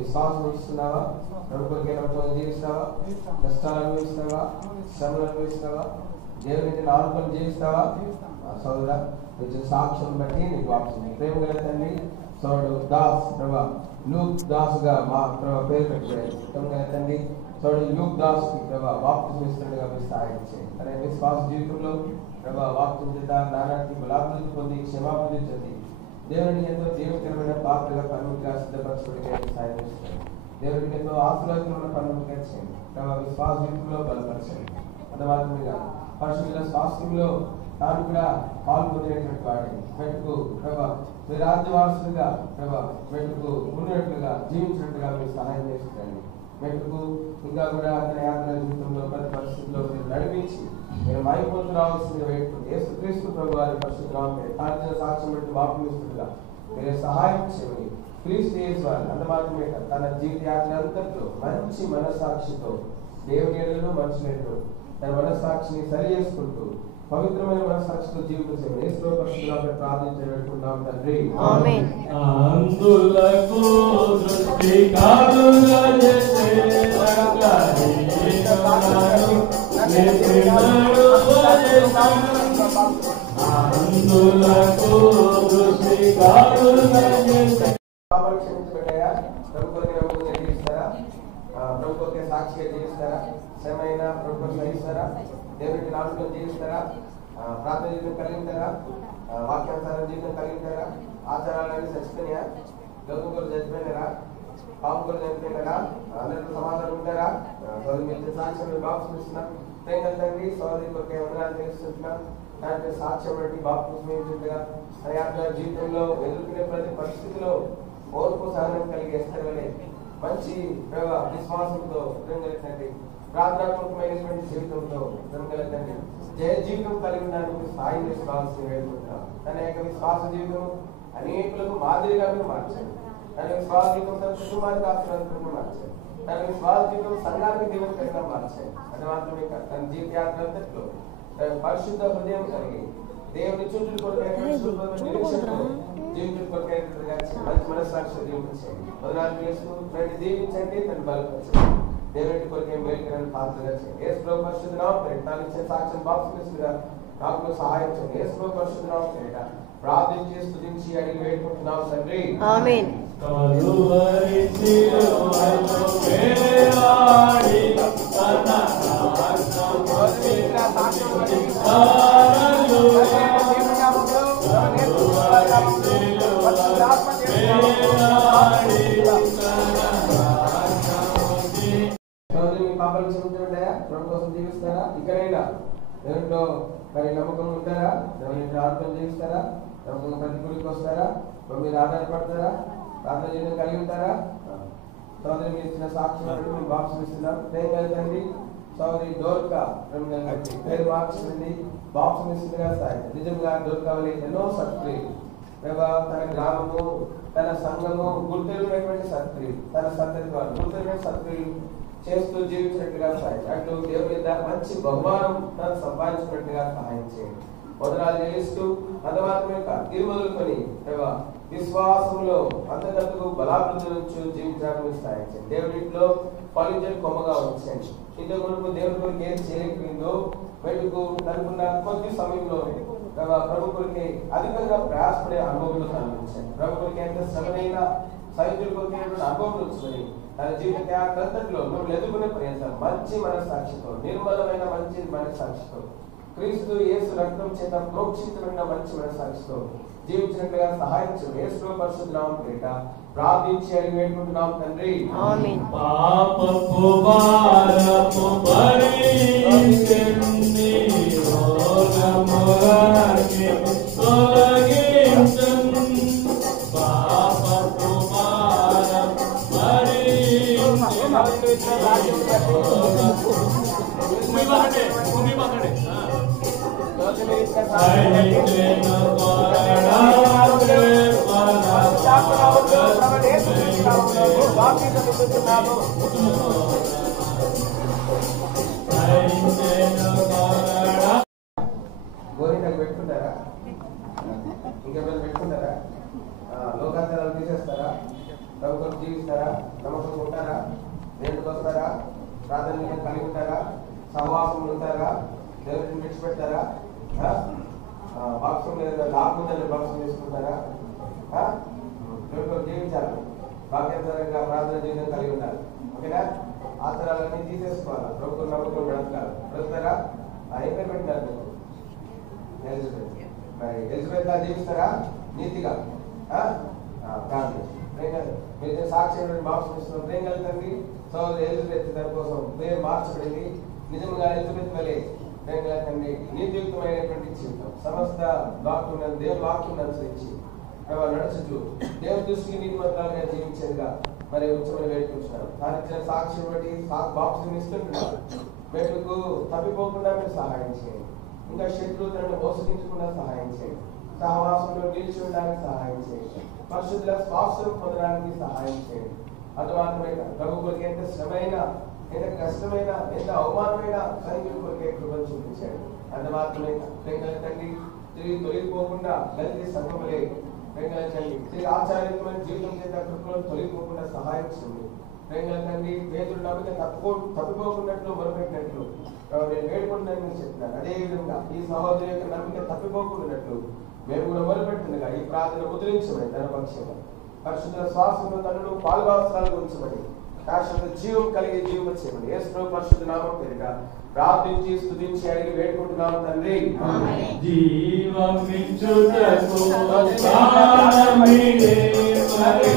విశ్వాసం ఇస్తున్నావా? ప్రభు కొరకే నమ్మకంగా జీవిస్తావా? కష్టాలు అనుభవిస్తావా? శ్రమలు అనుభవిస్తావా? దేవునికి ఆనుకొని జీవిస్తావా? సోదరా, కొంచెం సాక్ష్యం బట్టి నీకు వాపసు ప్రేమ గల తండ్రి సోడు దాస్ ప్రభా లూక్ దాస్గా మా ప్రభా పేరు పెట్టాడు. ప్రేమ గల తండ్రి సోడు లూక్ దాస్ కి ప్రభా వాపసు ఇస్తుండగా మీరు సహాయం చేయండి. అనే విశ్వాస జీవితంలో ప్రభా వాపసు నానాటికి బలాభివృద్ధి పొంది క్షమాభివృద్ధి చెంది దేవుని ఎంతో జీవకరమైన పాత్రగా పనులుగా సిద్ధపరచుకోవడానికి సహాయం చేస్తుంది. దేవుడికి ఎంతో ఆశీర్వాదకరమైన పనులుగా చేయండి. ప్రభావ విశ్వాస జీవితంలో బలపరచండి. అది మాత్రమే పరిశుద్ధుల స్వాస్థ్యంలో తాను కూడా పాల్గొనేటువంటి వాడిని మెట్టుకు ప్రభా మీ రాజ్య వారసులుగా ప్రభా మెట్టుకు ఉన్నట్లుగా జీవించినట్టుగా మీరు సహాయం చేస్తుంది. మెట్టుకు ఇంకా కూడా అతని యాత్ర జీవితంలో ప్రతి పరిస్థితుల్లో మీరు నడిపించి మీరు మైపోతు రావాల్సింది వేడుకుంటే యేసుక్రీస్తు ప్రభు వారి పరిశుద్ధ తాను సాక్ష్యం పెట్టి బాపునిస్తుండగా మీరు సహాయం చేయండి. క్రీస్తు యేసు వారు అంత మాత్రమే తన జీవిత యాత్ర అంతట్లో మంచి మనస్సాక్షితో దేవుని ఎడలను మనుషులతో తన మనస్సాక్షిని సరి చేసుకుంటూ పవిత్రమైన మనస్సాక్షితో జీవితం యేసు పరిశుద్ధులను ప్రార్థించేట్టుకున్నాం తండ్రి. ఆమేన్. అందులకు దృష్టి కాదుగా చేసే అందులకు దృష్టి కాదుగా చేసే క్షమించబడ్డాయా? ప్రభు కొరకే నమ్మకంగా జీవిస్తారా? ప్రభు కొరకే సాక్షిగా జీవిస్తారా? శ్రమైన ప్రభు సహిస్తారా? దేవుడికి నామకం జీవిస్తారా? ప్రార్థన జీవితం కలిగింటారా? వాక్యానుసారం జీవితం కలిగింటారా? ఆచారాలన్నీ చచ్చిపోయినాయా? గౌరవం కొరకు చచ్చిపోయినారా? పాపం కొరకు చచ్చిపోయినారా? అందరితో సమాధానం ఉంటారా? సోదరి మీరు సాక్ష్యం మీరు బాప్తిస్తున్నా ప్రేమ తండ్రి సోదరి కొరకే వందనాలు తెలుస్తున్నా దాంట్లో సాక్ష్యం బట్టి బాప్తిగా తన జీవితంలో ఎదుర్కొనే ప్రతి పరిస్థితిలో ఓర్పు సహనం కలిగి ఎస్తగలే మంచి విశ్వాసంతో తండ్రి ప్రార్థనాత్మకమైనటువంటి జీవితంతో తండ్రి జయ జీవితం కలిగి ఉండడానికి సాయం చేసి కావాల్సిన వేడుకుంటున్నాం. తన యొక్క విశ్వాస జీవితం అనేకులకు మాదిరిగా మార్చండి. తన విశ్వాస జీవితం తన కుటుంబానికి ఆశీర్వాదంగా మార్చండి. తన విశ్వాస జీవితం సంఘానికి దీవెనకరంగా మార్చండి. అది మాత్రమే కాదు తన జీవిత యాత్ర అంతట్లో పరిశుద్ధ హృదయం కలిగి దేవుని చుట్టూ జీవితం కొరకైనట్టుగా మంచి మనస్సాక్షి జీవించండి. వదనాలు చేస్తూ దీవించండి, తను బలపరచండి. దేవుని కొరకే మేలుకరని పాత్రగా చేయండి. యేసు ప్రభు పరిశుద్ధ నామమున తాను ఇచ్చే సాక్ష్యం బాప్తిస్మగా నాకు సహాయం చేయండి. యేసు ప్రభు పరిశుద్ధ నామమున ప్రార్థించి స్తుతించి అడిగి వేడుకుంటున్నాం తండ్రి. ఆమేన్. కలువరి శిలువలో వేలాడి తన పాపాలు క్షమించబడ్డాయా? ప్రభు కోసం జీవిస్తారా? ఇకనైనా దేవునిలో మరి నమ్మకం ఉంటారా? దేవుని ప్రార్థన జీవిస్తారా? నమ్మకం ప్రతి గుడికి వస్తారా? మీరు ఆధారపడతారా? ప్రార్థన జీవితం కలిగి ఉంటారా? సోదరి మీరు ఇచ్చిన సాక్ష్యం మీరు బాప్స్ ఇస్తున్నారు. ప్రేమ తండ్రి సోదరి డోర్కా పేరు మార్చింది బాప్స్ ఇస్తుందిగా సాయం నిజంగా డోర్కా వల్ల ఎన్నో సత్క్రియలు తన గ్రామము తన సంఘము గుర్తెరిగినటువంటి సత్క్రియలు తన సంతతి వారు గుర్తెరిగిన సత్క్రియలు చేస్తూ జీవించినట్టుగా సహాయం అటు దేవుని మంచి బహుమానం తను సంపాదించినట్టుగా సహాయం చేయండి. వదనాలు చెల్లిస్తూ అంతమాత్రమే తిరుమలుకొని విశ్వాసంలో అంతకంతకు బలాభివృద్ధి నుంచి జీవించడానికి సహాయం చేయండి. దేవునిలో ఫలించే కొమ్మగా ఉంచండి. ఇంతకు మునుపు దేవుని కొరకు ఏం చేయలేకపోయిందో బయటకు అనుకున్న కొద్ది సమయంలో ప్రభు కొరికి అధికంగా ప్రయాసపడే అనుభవంలో కనిపించండి. ప్రభు కొరికి ఎంత శ్రమనైన సైనికుల కొరికి అనుభవం వచ్చుకొని తన జీవిత త్యాగంతట్లో నువ్వు ఎదుర్కొనే ప్రయత్నం మంచి మనస్సాక్షితో నిర్మలమైన మంచి మనస్సాక్షితో క్రీస్తు యేసు రక్తం చేత ప్రోక్షితమైన మంచి మనస్సాక్షితో జీవించినట్లుగా సహాయం చేయండి. యేసు పరిశుద్ధ నామమున పేరిట ప్రార్థించి అడిగి వేడుకుంటున్నాం తండ్రి. ఆమేన్. పాపపు భారము భరించండి రోగములకి తొలగించండి. పాపపు భారము గోరింటకు పెట్టుకుంటారా? ఇంకెవరైనా పెట్టుకుంటారా? లోకాచారాలు తీసేస్తారా? ప్రభు కొరకు జీవిస్తారా? ప్రార్థన జీవితం కలిగి ఉంటారా? సహవాసం ఉంటారా? దేవుడిని విడిచిపెడతారా? బాక్సం లేదా లాక్కుందని బాక్సం తీసుకుంటారా? దేవుడితో జీవించాలి, వాక్యానుసారంగా ప్రార్థన జీవితం కలిగి ఉండాలి. ఓకేనా? ఆచరాలన్నీ తీసేసుకోవాలి, ప్రభుత్వం నమ్మకం బ్రతకాలి. బ్రతుకుతారా? ఏం పేరు పెట్టినారు మీకు? ఎలిజబెత్. మరి ఎలిజబెత్ లా జీవిస్తారా నీతిగా? మీరు సాక్ష్యం బాక్స్ ఇస్తున్నారు. ప్రేమ కలుగుతుంది. సోదరు ఎలిజబెత్ దాని కోసం పేరు మార్చబడింది. నిజంగా ఎలిజబెత్ వలె ప్రేమ కలుగుతుంది. నీతియుక్తమైనటువంటి జీవితం సమస్త వాక్యం దేవుని వాక్యం అనుసరించి నడుచుచు దేవుని దృష్టికి నీతిమంతులుగా జీవించేదిగా మరి ఉత్సవం వేడుకుంటున్నారు. దానికి సాక్ష్యం బట్టి బాక్స్ ఇస్తుంటున్నారు. మేటుకు తప్పిపోకుండా మీరు సహాయం చేయండి. ఇంకా శత్రువులు నన్ను మోసగించకుండా సహాయం చేయండి. సహవాసంలో నిలిచి ఉండడానికి సహాయం చేయండి. పరిశుద్ధుల స్వాస్థ్యం పొందడానికి సహాయం చేయండి. అది మాత్రమే కాదు, ప్రభు కొరికి ఎంత శ్రమైన, ఎంత కష్టమైన, ఎంత అవమానమైన సైనికుల కొరికే కృపను చూపించాడు. అది మాత్రమే కాదు, తండ్రి తిరిగి తొలగిపోకుండా కలిగి సంఘములే ప్రేంగలండి తిరిగి ఆచార్యమైన జీవితం చేత కృపలను తొలగిపోకుండా సహాయం చేయండి. ప్రేంగలండి పేదలు నమ్మిక తప్పిపోకున్నట్లు మొరపెట్టినట్లు నేను వేడుకుంటున్నాను మీరు చెప్తున్నాను. అదేవిధంగా ఈ సహోదరి యొక్క నమ్మిక తప్పిపోకున్నట్లు మేము కూడా మొదలుపెట్టిందిగా ఈ ప్రార్థన ముద్రించమని తన పక్షంగా పరిశుద్ధ శ్వాసంలో తనను పాల్భావస్థాలు ఉంచమని శాశ్వత జీవం కలిగే జీవం చేయమని యేసు పరిశుద్ధ నామం పేరిట ప్రార్థించి స్తుతించి అడిగి వేడుకుంటున్నాము తండ్రి. జీవమిచ్చుటకు ప్రాణమిడే మరి